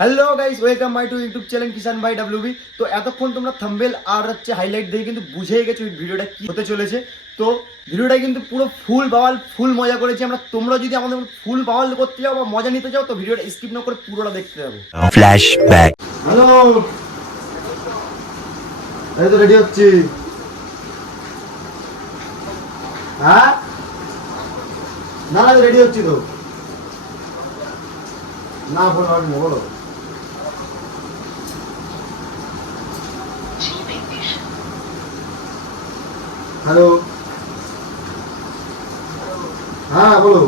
Hello guys welcome my to YouTube channel Kishan ভাই WB তো এতক্ষণ তোমরা থাম্বেল আর হচ্ছে হাইলাইট দিয়ে কিন্তু বুঝেই গেছো এই ভিডিওটা কি হতে চলেছে। তো ভিডিওটা কিন্তু পুরো ফুল বাওয়াল ফুল মজা করেছি। আমরা তোমরা যদি আমাদের ফুল বাওয়াল করতে যাও বা মজা নিতে যাও তো ভিডিওটা স্কিপ না করে পুরোটা দেখতে যাব। Flashback. হ্যালো এই তো রেডি হচ্ছি। হ্যাঁ? না না রেডি হচ্ছি তো না বলো আর বলো হ্যালো হ্যাঁ বলো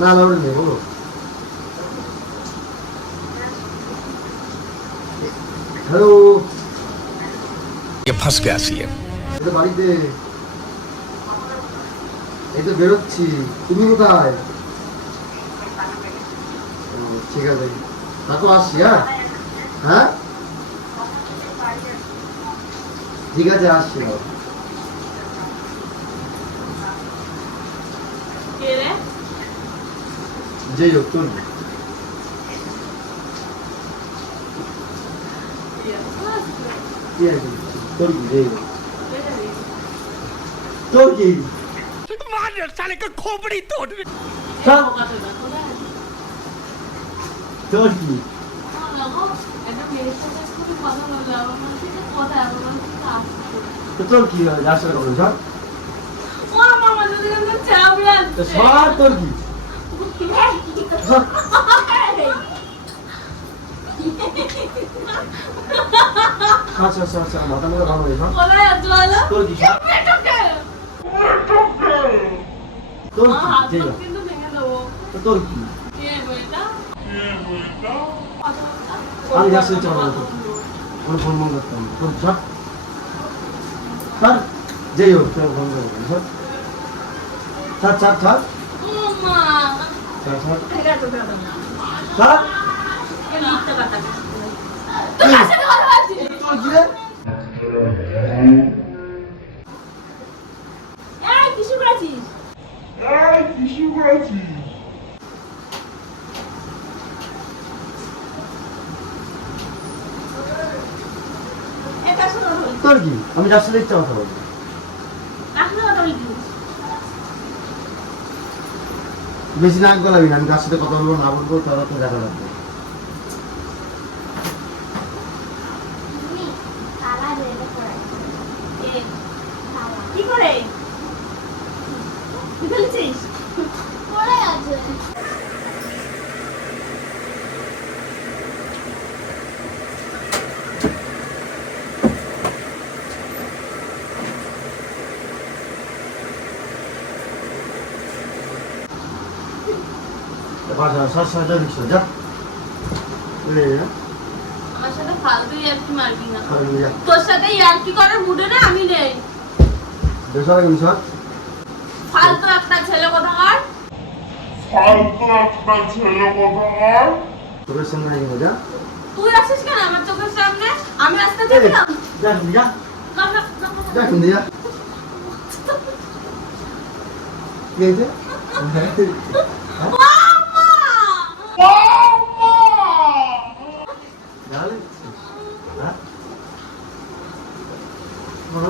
না লোড নেই বলো হ্যালো ये फंस गया सी है এই তো বেরোচ্ছি। তুমি কোথায়? ঠিক আছে। তারপর আসছি হ্যাঁ? হ্যাঁ? ঠিক আছে আসছি। যেই হোক তোর কি? তোর কি? 妈的，咱那个抠不里头的。啥？这是你。তোর কি হয় রাস্তা করো সর ওর মামা যদি কোনো চাবলান সর তোর কি আচ্ছা আচ্ছা আচ্ছা মাথা মাথা ভালো হয়েছে তোর কি তোর কি? তো তোর কি? আমি সাথে চলা ওর ফোন ফোন করতাম তোর সব স্যার যেই হোক তোর ফোন করব সব ছাড় ছাড় ছাড় ছাড় ছাড় ছাড় তোর কি রে তোর কি আমি যার সাথে ইচ্ছা কথা বলব। বেশি নাক গলাবি না আমি যার সাথে কথা বলব না বলব তারা তো দেখা লাগবে। কি করে? কি ফেলেছিস সাত সাত রিক্সা যা? আমার সাথে ফালতু ইয়ার্কি মারবি না যা। তোর সাথে ইয়ার্কি করার মুডে না আমি নেই বেসর আগে মিশর ফালতু একটা ছেলে কোথাকার ফালতু একটা ছেলে কোথাকার তোদের সঙ্গে নিয়ে যা তুই আসিস কেন আমার চোখের সামনে আমি আসতে এই, যা যা যা যা কি হয়েছে হ্যাঁ? গাল দিচ্ছিস? হ্যাঁ? গাল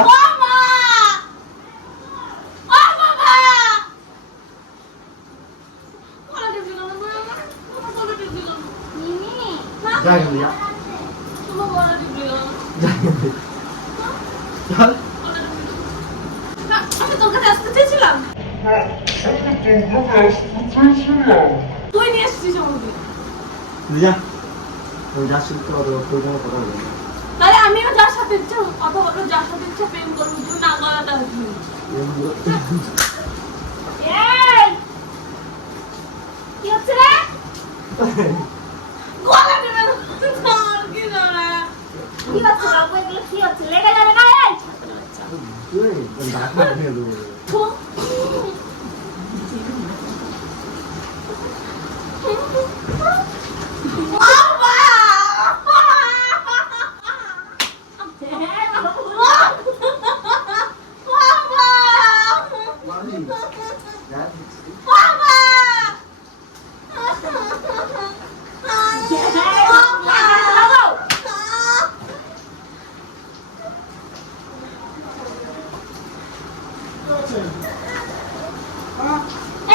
মা, আমার। আমার গলা টিপে গেল। না, যা এখন যা। চল। আমি তোর কাছে আসতে চেয়েছিলাম। আমি তোর কাছে আসতে চেয়েছিলাম। তুই নিয়ে এসেছিস আমাকে। যা। তুমি যা শিখতে হবে তোর কোনো কথা বলবে। তাহলে আমিও যার সাথে ইচ্ছা কথা বলব যার সাথে ইচ্ছা প্রেম করব তুমি না করাটা এই! কি। হচ্ছে রে? গলা টেনে ধরছে, কি ধরে? কি হচ্ছে বাবু এগুলো কি হচ্ছে? লেগে যাবে না এই? ডাক না ভেঙে দেবো। থু। বাবা!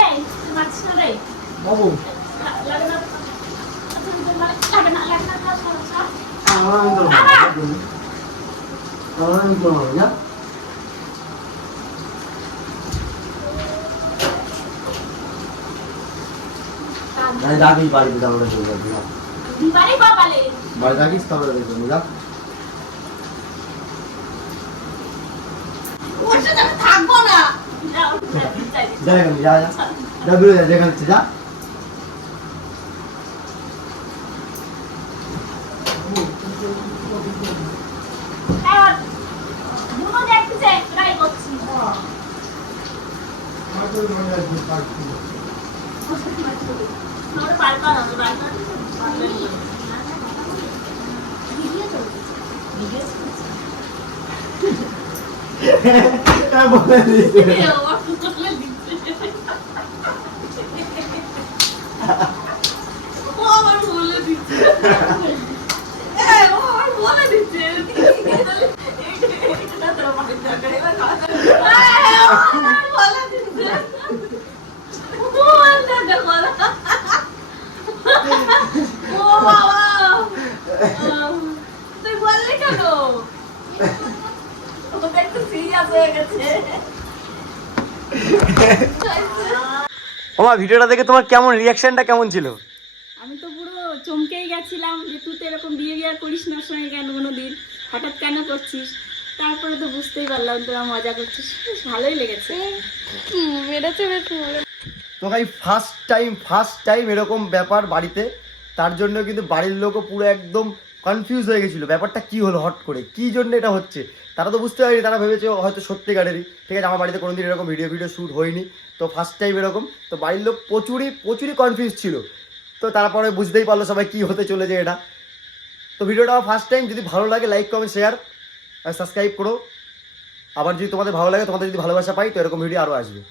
এই মাছ রে বাবু লাগে না লাগে না লাগে না আমার তো আমার আমি ডাকিস বাড়িতে তাহলে চলে যাবি না। বাড়ি ডাকিস তাহলে দেখব আমি থাকব না। যা যা। যা বেরো যা যেখানে ইচ্ছে, যা আর দুটো দেখতেছে ট্রাই করছি হ্যাঁ, দিয়েছে। আমার বলে দিচ্ছে ও আমার বলে দিচ্ছে এ, ও আমার বলে দিচ্ছে এটা তো আমার দরকার, এবার কথা- এ, ও আমার বলে দিচ্ছে। ও আমার দরকার বলা। ও বাবা। আহ, তুই বললি কেন ও তো একটু সিরিয়াস হয়ে গেছে আমার ভিডিওটা দেখে তোমার কেমন রিয়াকশনটা কেমন ছিল? আমি তো পুরো চমকেই গেছিলাম যে তুই তো এরকম বিহেভিয়ার করিস না সঙ্গে কেন কোনো দিন হঠাৎ কেন করছিস? তারপরে তো বুঝতেই পারলাম তোরা মজা করছিস। ভালোই লেগেছে। তো ভাই ফার্স্ট টাইম ফার্স্ট টাইম এরকম ব্যাপার বাড়িতে তার জন্য কিন্তু বাড়ির লোকও পুরো একদম কনফিউজ হয়ে গেছিল। ব্যাপারটা কি হলো হট করে? কি জন্য এটা হচ্ছে? তারা তো বুঝতে পারিনি, তারা ভেবেছে হয়তো সত্যিকারেরই। ঠিক আছে, আমার বাড়িতে কোনোদিন এরকম ভিডিও ভিডিও শ্যুট হয়নি। তো ফার্স্ট টাইম এরকম। তো বাড়ির লোক প্রচুরই প্রচুরই কনফিউজ ছিল। তো তারপরে বুঝতেই পারল সবাই কী হতে চলেছে এটা। তো ভিডিওটা আমার ফার্স্ট টাইম যদি ভালো লাগে লাইক কমেন্ট শেয়ার আর সাবস্ক্রাইব করো। আবার যদি তোমাদের ভালো লাগে, তোমাদের যদি ভালোবাসা পাই, তো এরকম ভিডিও আরও আসবে।